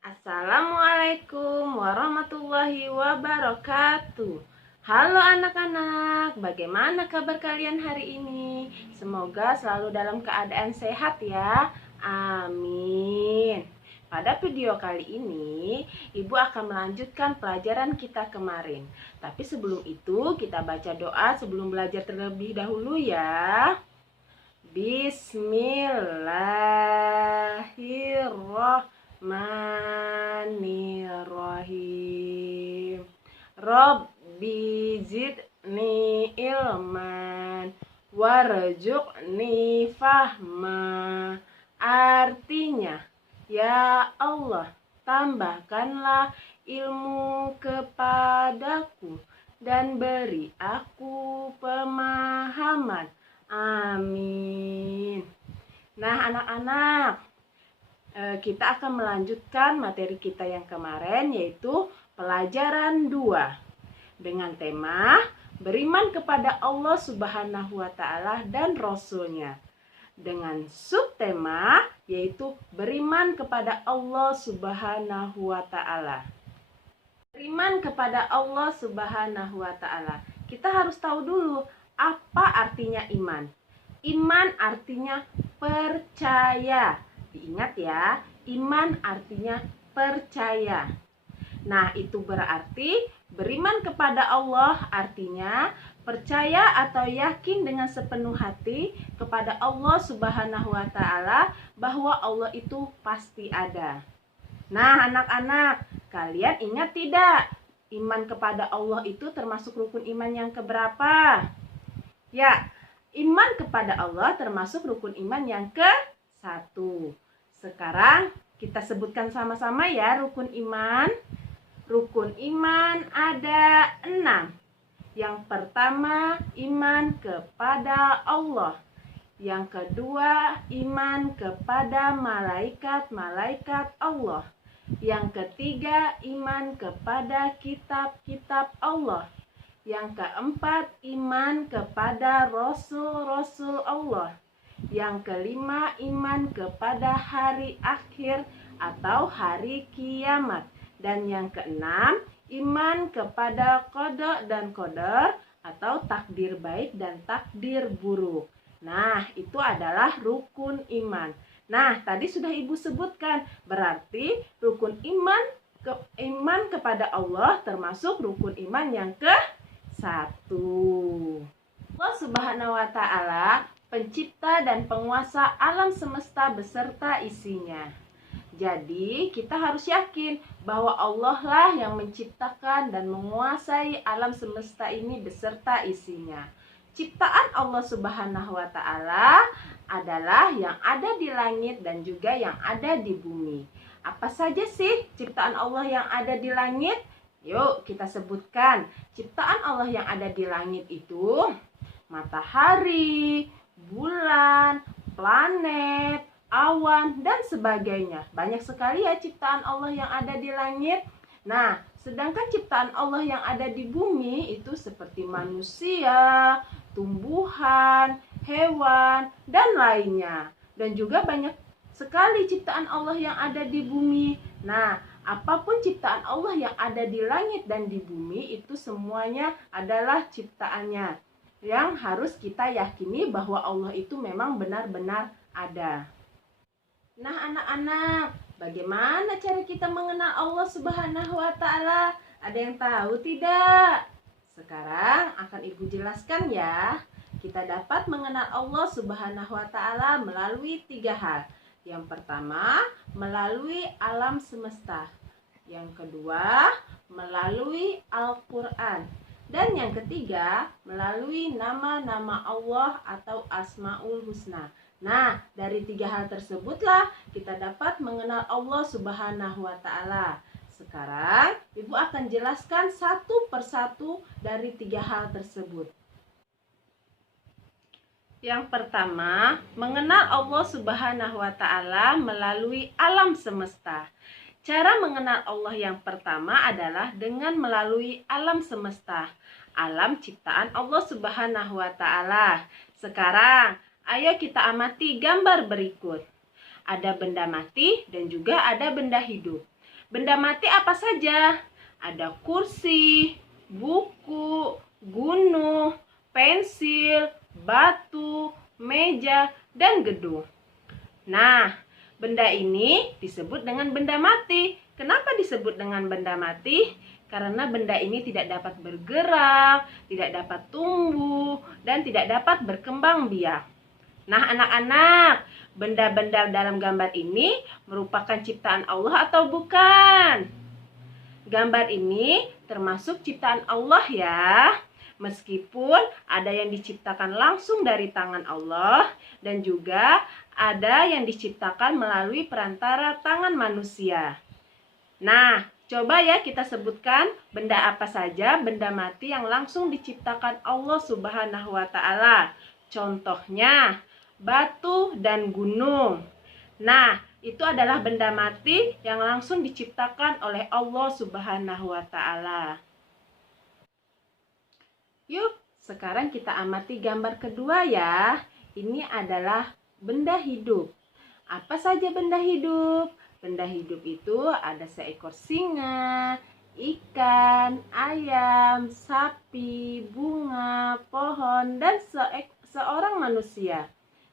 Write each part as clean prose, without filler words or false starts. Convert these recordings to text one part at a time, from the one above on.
Assalamualaikum warahmatullahi wabarakatuh. Halo anak-anak, bagaimana kabar kalian hari ini? Semoga selalu dalam keadaan sehat ya. Amin. Pada video kali ini, Ibu akan melanjutkan pelajaran kita kemarin. Tapi sebelum itu, kita baca doa sebelum belajar terlebih dahulu ya. Bismillahirrahmanirrahim. Rabbi zidni ilman warzuqni fahma. Artinya, ya Allah, tambahkanlah ilmu kepadaku dan beri aku pemahaman. Amin. Nah, anak-anak, kita akan melanjutkan materi kita yang kemarin, yaitu pelajaran 2 dengan tema beriman kepada Allah Subhanahu wa Ta'ala dan Rasul-Nya, dengan subtema yaitu beriman kepada Allah Subhanahu wa Ta'ala. Beriman kepada Allah Subhanahu wa Ta'ala. Kita harus tahu dulu apa artinya iman. Iman artinya percaya. Diingat ya, iman artinya percaya. Nah, itu berarti beriman kepada Allah artinya percaya atau yakin dengan sepenuh hati kepada Allah Subhanahu wa Ta'ala bahwa Allah itu pasti ada. Nah, anak-anak, kalian ingat tidak? Iman kepada Allah itu termasuk rukun iman yang keberapa? Ya, iman kepada Allah termasuk rukun iman yang ke-1. Sekarang kita sebutkan sama-sama ya rukun iman. Rukun iman ada 6. Yang pertama, iman kepada Allah. Yang kedua, iman kepada malaikat-malaikat Allah. Yang ketiga, iman kepada kitab-kitab Allah. Yang keempat, iman kepada rasul-rasul Allah. Yang kelima, iman kepada hari akhir atau hari kiamat. Dan yang keenam, iman kepada qada dan qadar atau takdir baik dan takdir buruk. Nah, itu adalah rukun iman. Nah, tadi sudah Ibu sebutkan, berarti rukun iman kepada Allah termasuk rukun iman yang ke-1. Allah Subhanahu wa Ta'ala pencipta dan penguasa alam semesta beserta isinya. Jadi kita harus yakin bahwa Allah lah yang menciptakan dan menguasai alam semesta ini beserta isinya. Ciptaan Allah Subhanahu wa Ta'ala adalah yang ada di langit dan juga yang ada di bumi. Apa saja sih ciptaan Allah yang ada di langit? Yuk kita sebutkan. Ciptaan Allah yang ada di langit itu matahari, bulan, planet, awan, dan sebagainya. Banyak sekali ya ciptaan Allah yang ada di langit. Nah, sedangkan ciptaan Allah yang ada di bumi itu seperti manusia, tumbuhan, hewan, dan lainnya. Dan juga banyak sekali ciptaan Allah yang ada di bumi. Nah, apapun ciptaan Allah yang ada di langit dan di bumi itu semuanya adalah ciptaannya yang harus kita yakini bahwa Allah itu memang benar-benar ada. Nah, anak-anak, bagaimana cara kita mengenal Allah Subhanahu wa Ta'ala? Ada yang tahu tidak? Sekarang akan Ibu jelaskan ya. Kita dapat mengenal Allah Subhanahu wa Ta'ala melalui 3 hal. Yang pertama, melalui alam semesta. Yang kedua, melalui Al-Quran. Dan yang ketiga, melalui nama-nama Allah atau Asmaul Husna. Nah, dari 3 hal tersebutlah kita dapat mengenal Allah Subhanahu wa Ta'ala. Sekarang, Ibu akan jelaskan satu persatu dari 3 hal tersebut. Yang pertama, mengenal Allah Subhanahu wa Ta'ala melalui alam semesta. Cara mengenal Allah yang pertama adalah dengan melalui alam semesta, alam ciptaan Allah Subhanahu wa Ta'ala. Sekarang, ayo kita amati gambar berikut. Ada benda mati dan juga ada benda hidup. Benda mati apa saja? Ada kursi, buku, gunung, pensil, batu, meja, dan gedung. Nah, benda ini disebut dengan benda mati. Kenapa disebut dengan benda mati? Karena benda ini tidak dapat bergerak, tidak dapat tumbuh, dan tidak dapat berkembang biak. Nah, anak-anak, benda-benda dalam gambar ini merupakan ciptaan Allah atau bukan? Gambar ini termasuk ciptaan Allah ya. Meskipun ada yang diciptakan langsung dari tangan Allah dan juga ada yang diciptakan melalui perantara tangan manusia. Nah, coba ya kita sebutkan benda apa saja benda mati yang langsung diciptakan Allah Subhanahu wa Ta'ala. Contohnya, batu dan gunung. Nah, itu adalah benda mati yang langsung diciptakan oleh Allah Subhanahu wa Ta'ala. Yuk, sekarang kita amati gambar kedua ya. Ini adalah benda hidup. Apa saja benda hidup? Benda hidup itu ada seekor singa, ikan, ayam, sapi, bunga, pohon, dan seorang manusia.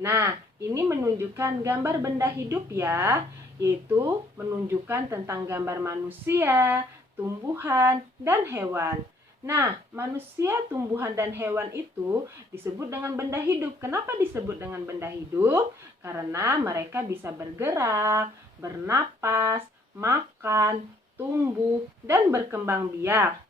Nah, ini menunjukkan gambar benda hidup ya, yaitu menunjukkan tentang gambar manusia, tumbuhan, dan hewan. Nah, manusia, tumbuhan, dan hewan itu disebut dengan benda hidup. Kenapa disebut dengan benda hidup? Karena mereka bisa bergerak, bernapas, makan, tumbuh, dan berkembang biak.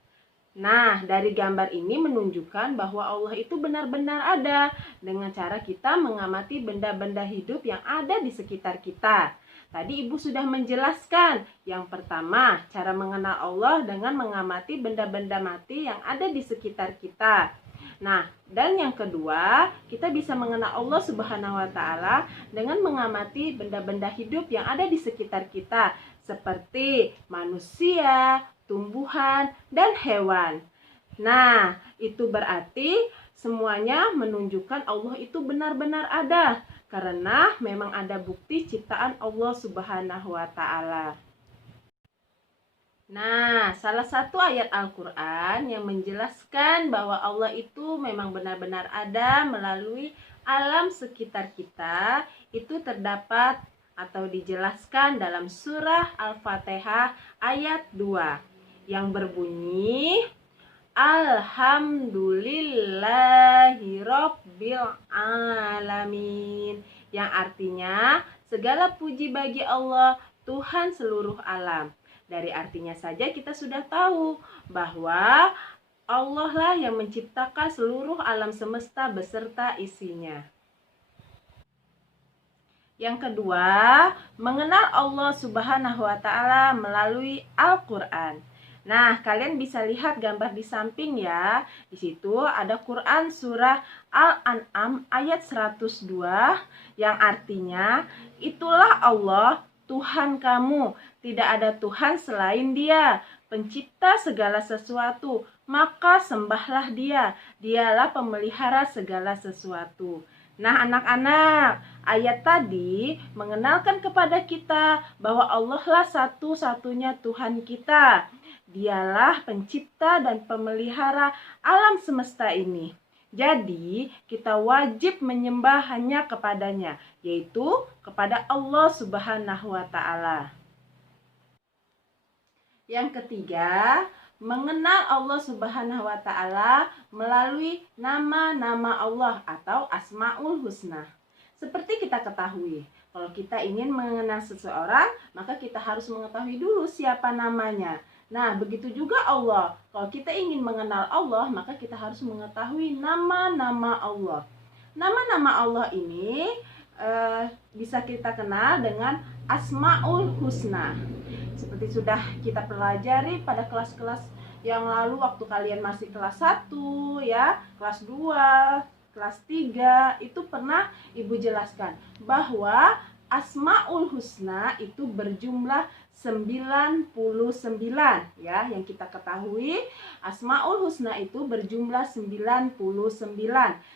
Nah, dari gambar ini menunjukkan bahwa Allah itu benar-benar ada dengan cara kita mengamati benda-benda hidup yang ada di sekitar kita. Tadi Ibu sudah menjelaskan. Yang pertama, cara mengenal Allah dengan mengamati benda-benda mati yang ada di sekitar kita. Nah, dan yang kedua, kita bisa mengenal Allah Subhanahu wa Ta'ala dengan mengamati benda-benda hidup yang ada di sekitar kita, seperti manusia, tumbuhan, dan hewan. Nah, itu berarti semuanya menunjukkan Allah itu benar-benar ada. Karena memang ada bukti ciptaan Allah Subhanahu wa Ta'ala. Nah, salah satu ayat Al-Quran yang menjelaskan bahwa Allah itu memang benar-benar ada melalui alam sekitar kita, itu terdapat atau dijelaskan dalam surah Al-Fatihah ayat 2 yang berbunyi, Alhamdulillahirabbil alamin, yang artinya segala puji bagi Allah, Tuhan seluruh alam. Dari artinya saja kita sudah tahu bahwa Allah lah yang menciptakan seluruh alam semesta beserta isinya. Yang kedua, mengenal Allah Subhanahu wa Ta'ala melalui Al-Quran. Nah, kalian bisa lihat gambar di samping ya. Di situ ada Quran surah Al-An'am ayat 102 yang artinya, itulah Allah, Tuhan kamu, tidak ada Tuhan selain Dia, pencipta segala sesuatu, maka sembahlah Dia, Dialah pemelihara segala sesuatu. Nah, anak-anak, ayat tadi mengenalkan kepada kita bahwa Allah lah satu-satunya Tuhan kita. Dialah pencipta dan pemelihara alam semesta ini. Jadi, kita wajib menyembah hanya kepadanya, yaitu kepada Allah Subhanahu wa Ta'ala. Yang ketiga, mengenal Allah Subhanahu wa Ta'ala melalui nama-nama Allah atau Asmaul Husna. Seperti kita ketahui, kalau kita ingin mengenal seseorang, maka kita harus mengetahui dulu siapa namanya. Nah, begitu juga Allah. Kalau kita ingin mengenal Allah, maka kita harus mengetahui nama-nama Allah. Nama-nama Allah ini bisa kita kenal dengan Asmaul Husna. Seperti sudah kita pelajari pada kelas-kelas yang lalu waktu kalian masih kelas 1 ya, kelas 2, kelas 3, itu pernah Ibu jelaskan bahwa Asmaul Husna itu berjumlah 99 ya, yang kita ketahui Asmaul Husna itu berjumlah 99.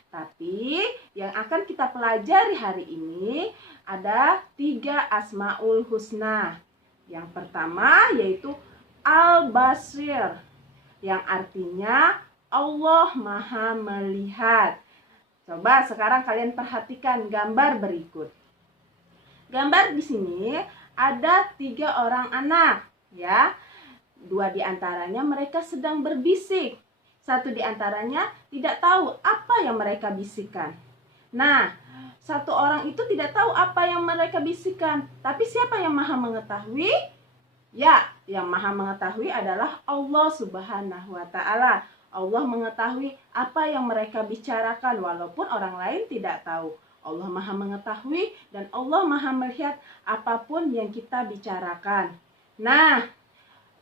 Tapi yang akan kita pelajari hari ini ada 3 Asmaul Husna. Yang pertama yaitu Al-Basir, yang artinya Allah Maha Melihat. Coba sekarang kalian perhatikan gambar berikut. Gambar di sini ada 3 orang anak, ya. 2 di antaranya mereka sedang berbisik. 1 di antaranya tidak tahu apa yang mereka bisikan. Nah, 1 orang itu tidak tahu apa yang mereka bisikan. Tapi siapa yang Maha mengetahui? Ya, yang Maha mengetahui adalah Allah Subhanahu wa Ta'ala. Allah mengetahui apa yang mereka bicarakan walaupun orang lain tidak tahu. Allah Maha mengetahui dan Allah Maha melihat apapun yang kita bicarakan. Nah,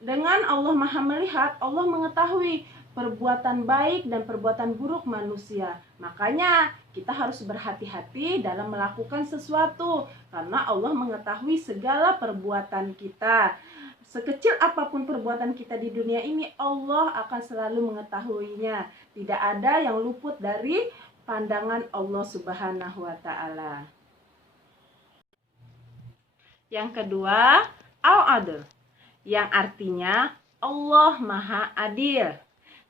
dengan Allah Maha melihat, Allah mengetahui perbuatan baik dan perbuatan buruk manusia. Makanya kita harus berhati-hati dalam melakukan sesuatu karena Allah mengetahui segala perbuatan kita. Sekecil apapun perbuatan kita di dunia ini, Allah akan selalu mengetahuinya. Tidak ada yang luput dari pandangan Allah Subhanahu wa Ta'ala. Yang kedua, Al-Adl, yang artinya Allah Maha Adil.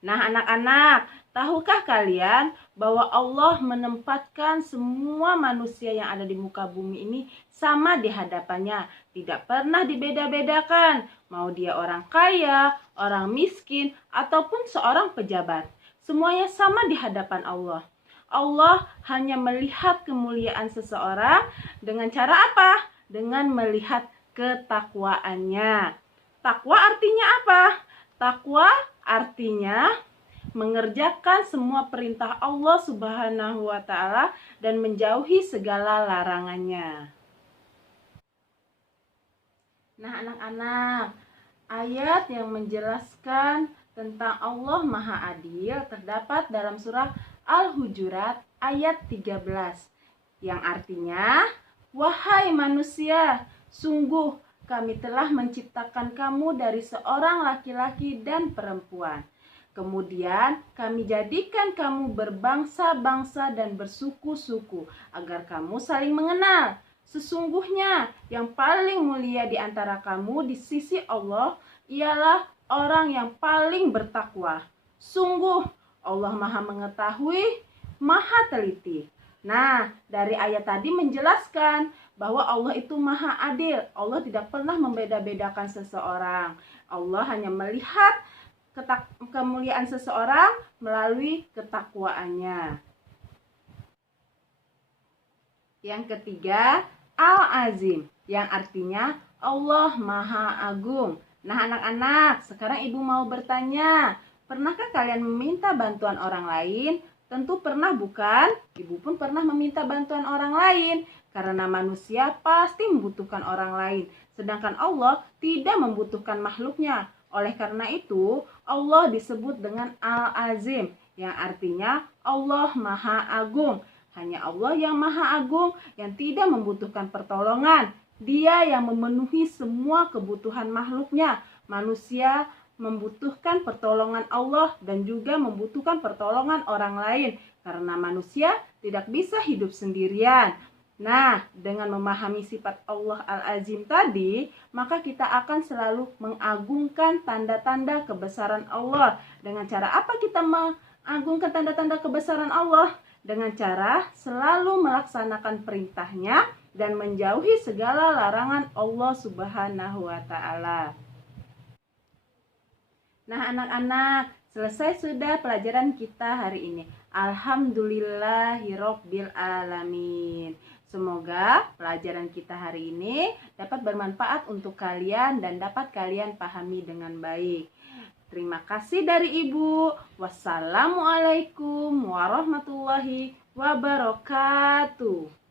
Nah, anak-anak, tahukah kalian bahwa Allah menempatkan semua manusia yang ada di muka bumi ini sama di hadapannya, tidak pernah dibeda-bedakan, mau dia orang kaya, orang miskin, ataupun seorang pejabat. Semuanya sama di hadapan Allah. Allah hanya melihat kemuliaan seseorang dengan cara apa? Dengan melihat ketakwaannya. Takwa artinya apa? Takwa artinya mengerjakan semua perintah Allah Subhanahu wa Ta'ala dan menjauhi segala larangannya. Nah, anak-anak, ayat yang menjelaskan tentang Allah Maha Adil terdapat dalam surah Al-Hujurat ayat 13, yang artinya, wahai manusia, sungguh kami telah menciptakan kamu dari seorang laki-laki dan perempuan. Kemudian kami jadikan kamu berbangsa-bangsa dan bersuku-suku agar kamu saling mengenal. Sesungguhnya yang paling mulia di antara kamu di sisi Allah ialah orang yang paling bertakwa. Sungguh Allah Maha mengetahui, Maha teliti. Nah, dari ayat tadi menjelaskan bahwa Allah itu Maha Adil. Allah tidak pernah membeda-bedakan seseorang. Allah hanya melihat kemuliaan seseorang melalui ketakwaannya. Yang ketiga, Al-Azim, yang artinya Allah Maha Agung. Nah, anak-anak, sekarang ibu mau bertanya, pernahkah kalian meminta bantuan orang lain? Tentu pernah, bukan? Ibu pun pernah meminta bantuan orang lain, karena manusia pasti membutuhkan orang lain, sedangkan Allah tidak membutuhkan makhluknya. Oleh karena itu, Allah disebut dengan Al-Azim, yang artinya Allah Maha Agung. Hanya Allah yang Maha Agung yang tidak membutuhkan pertolongan. Dia yang memenuhi semua kebutuhan makhluknya. Manusia membutuhkan pertolongan Allah dan juga membutuhkan pertolongan orang lain, karena manusia tidak bisa hidup sendirian. Nah, dengan memahami sifat Allah Al-Azim tadi, maka kita akan selalu mengagungkan tanda-tanda kebesaran Allah. Dengan cara apa kita mengagungkan tanda-tanda kebesaran Allah? Dengan cara selalu melaksanakan perintahnya dan menjauhi segala larangan Allah Subhanahu wa Ta'ala. Nah, anak-anak, selesai sudah pelajaran kita hari ini. Alhamdulillahirabbil alamin. Semoga pelajaran kita hari ini dapat bermanfaat untuk kalian dan dapat kalian pahami dengan baik. Terima kasih dari Ibu. Wassalamualaikum warahmatullahi wabarakatuh.